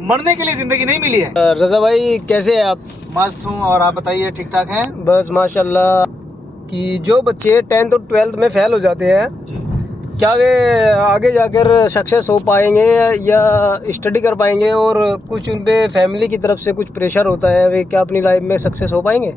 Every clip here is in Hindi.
मरने के लिए जिंदगी नहीं मिली है। रजा भाई कैसे हैं आप? मस्त हूँ, और आप बताइए ठीक ठाक हैं? बस माशाल्लाह। कि जो बच्चे 10th और 12th में फेल हो जाते हैं, क्या वे आगे जाकर सक्सेस हो पाएंगे या स्टडी कर पाएंगे, और कुछ उन पे फैमिली की तरफ से कुछ प्रेशर होता है, वे क्या अपनी लाइफ में सक्सेस हो पाएंगे?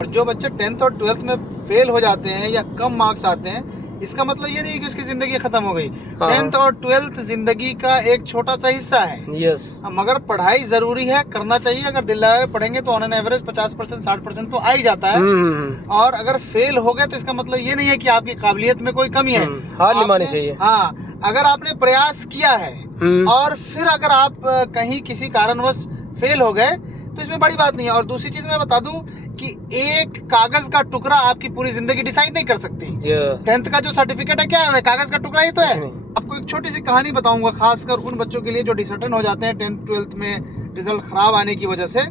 और जो बच्चे 10th और 12th में फेल हो जाते हैं या कम मार्क्स आते हैं, इसका मतलब ये नहीं कि उसकी जिंदगी खत्म हो गई। 10th और 12th जिंदगी का एक छोटा सा हिस्सा है। यस। मगर पढ़ाई जरूरी है, करना चाहिए। अगर दिल लगा के पढ़ेंगे तो ऑन एन एवरेज 50% 60% तो आ ही जाता है। और अगर फेल हो गए तो इसका मतलब ये नहीं है कि आपकी काबिलियत में कोई कमी है। हार नहीं माननी चाहिए। हाँ, अगर आपने प्रयास किया है और फिर अगर आप कहीं किसी कारणवश फेल हो गए तो इसमें बड़ी बात नहीं है। और दूसरी चीज मैं बता दूं कि एक कागज का टुकड़ा आपकी पूरी जिंदगी डिसाइड नहीं कर सकती। 10th का जो सर्टिफिकेट है क्या है? कागज का टुकड़ा ही तो है। आपको एक छोटी सी कहानी बताऊंगा, खासकर उन बच्चों के लिए जो डिसर्टेन हो जाते हैं 10th 12th में रिजल्ट खराब आने की वजह से।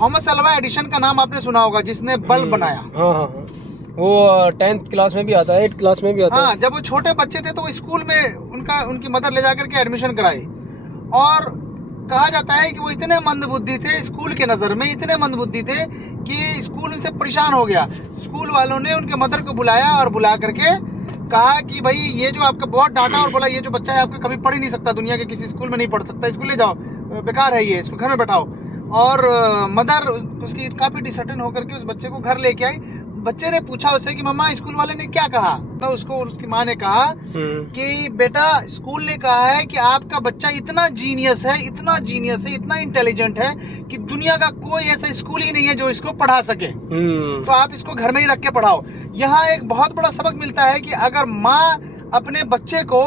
थॉमस अल्वा एडिशन का नाम आपने सुना होगा, जिसने बल्ब बनाया। वो 10th क्लास में भी आता है, 8th क्लास में भी आता है। हाँ, जब वो छोटे बच्चे थे तो वो स्कूल में उनकी मदर ले जाकर के एडमिशन कराई, और कहा जाता है कि वो इतने मंदबुद्धि थे, स्कूल के नज़र में इतने मंदबुद्धि थे कि स्कूल उनसे परेशान हो गया। स्कूल वालों ने उनके मदर को बुलाया और बुला करके कहा कि भाई ये जो आपका बहुत डांटा और बोला ये जो बच्चा है आपका कभी पढ़ ही नहीं सकता, दुनिया के किसी स्कूल में नहीं पढ़ सकता, स्कूल ले जाओ, बेकार है ये, इसको घर में बैठाओ। और मदर उसकी काफ़ी डिसर्टेन होकर के उस बच्चे को घर लेके आई। बच्चे ने पूछा उससे कि मम्मा स्कूल वाले ने क्या कहा? तो उसको उसकी माँ ने कहा कि बेटा स्कूल ने कहा है कि आपका बच्चा इतना जीनियस है, इतना जीनियस है, इतना इंटेलिजेंट है कि दुनिया का कोई ऐसा स्कूल ही नहीं है जो इसको पढ़ा सके। तो आप इसको घर में ही रख के पढ़ाओ। यहाँ एक बहुत बड़ा सबक मिलता है कि अगर माँ अपने बच्चे को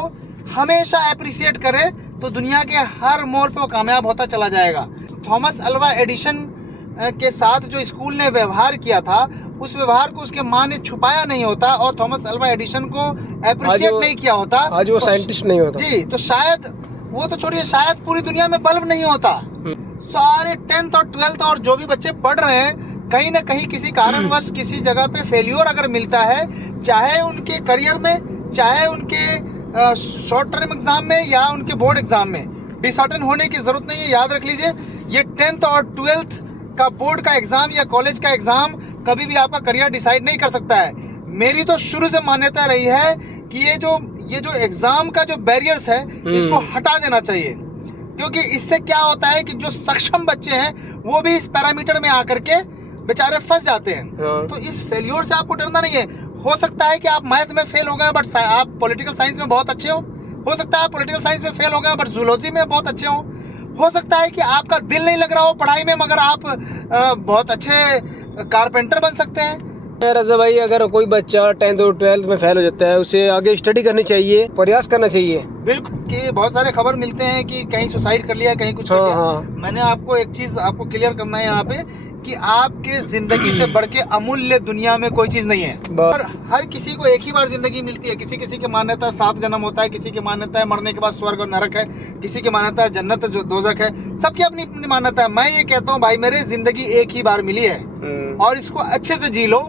हमेशा अप्रिशिएट करे तो दुनिया के हर मोड़ पे वो कामयाब होता चला जाएगा। थॉमस अल्वा एडिशन के साथ जो स्कूल ने व्यवहार किया था, उस व्यवहार को उसके माँ ने छुपाया नहीं होता और थॉमस अल्वा एडिशन को अप्रिशिएट नहीं किया होता, आज वो साइंटिस्ट नहीं होता जी, तो शायद वो तो छोड़िए, शायद पूरी दुनिया में बल्ब नहीं होता। सारे 10th और 12th और जो भी बच्चे पढ़ रहे हैं, कहीं ना कहीं किसी कारणवश किसी जगह पे फेल्योर अगर मिलता है, चाहे उनके करियर में, चाहे उनके शॉर्ट टर्म एग्जाम में या उनके बोर्ड एग्जाम में, डिसर्टेन होने की जरूरत नहीं है। याद रख लीजिए, ये 10th और 12th का बोर्ड का एग्जाम या कॉलेज का एग्जाम कभी भी आपका करियर डिसाइड नहीं कर सकता है। मेरी तो शुरू से मान्यता रही है कि ये जो एग्जाम का जो बैरियर्स है, इसको हटा देना चाहिए, क्योंकि इससे क्या होता है कि जो सक्षम बच्चे हैं वो भी इस पैरामीटर में आकर के बेचारे फंस जाते हैं। तो इस फेल्योर से आपको डरना नहीं है। हो सकता है कि आप मैथ में फेल हो गए बट आप पॉलिटिकल साइंस में बहुत अच्छे हो सकता है आप पॉलिटिकल साइंस में फेल हो गए बट जूलॉजी में बहुत अच्छे हो सकता है कि आपका दिल नहीं लग रहा हो पढ़ाई में, मगर आप बहुत अच्छे कारपेंटर बन सकते हैं। रजा भाई, अगर कोई बच्चा 10th और 12th में फेल हो जाता है, उसे आगे स्टडी करनी चाहिए, प्रयास करना चाहिए। बिल्कुल, कि बहुत सारे खबर मिलते हैं कि कहीं सुसाइड कर लिया, कहीं कुछ कर लिया। मैंने आपको एक चीज आपको क्लियर करना है यहाँ पे कि आपके जिंदगी से बढ़ के अमूल्य दुनिया में कोई चीज नहीं है। और हर किसी को एक ही बार जिंदगी मिलती है। किसी किसी की मान्यता है 7 जन्म होता है, किसी की मान्यता है मरने के बाद स्वर्ग और नरक है, किसी की मान्यता है जन्नत जो दोजख है। सबकी अपनी अपनी मान्यता है। मैं ये कहता हूँ भाई, मेरे जिंदगी एक ही बार मिली है और इसको अच्छे से जी लो।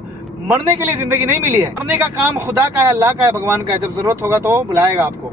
मरने के लिए जिंदगी नहीं मिली है। मरने का काम खुदा का है, अल्लाह का है, भगवान का है। जब जरूरत होगा तो बुलाएगा आपको।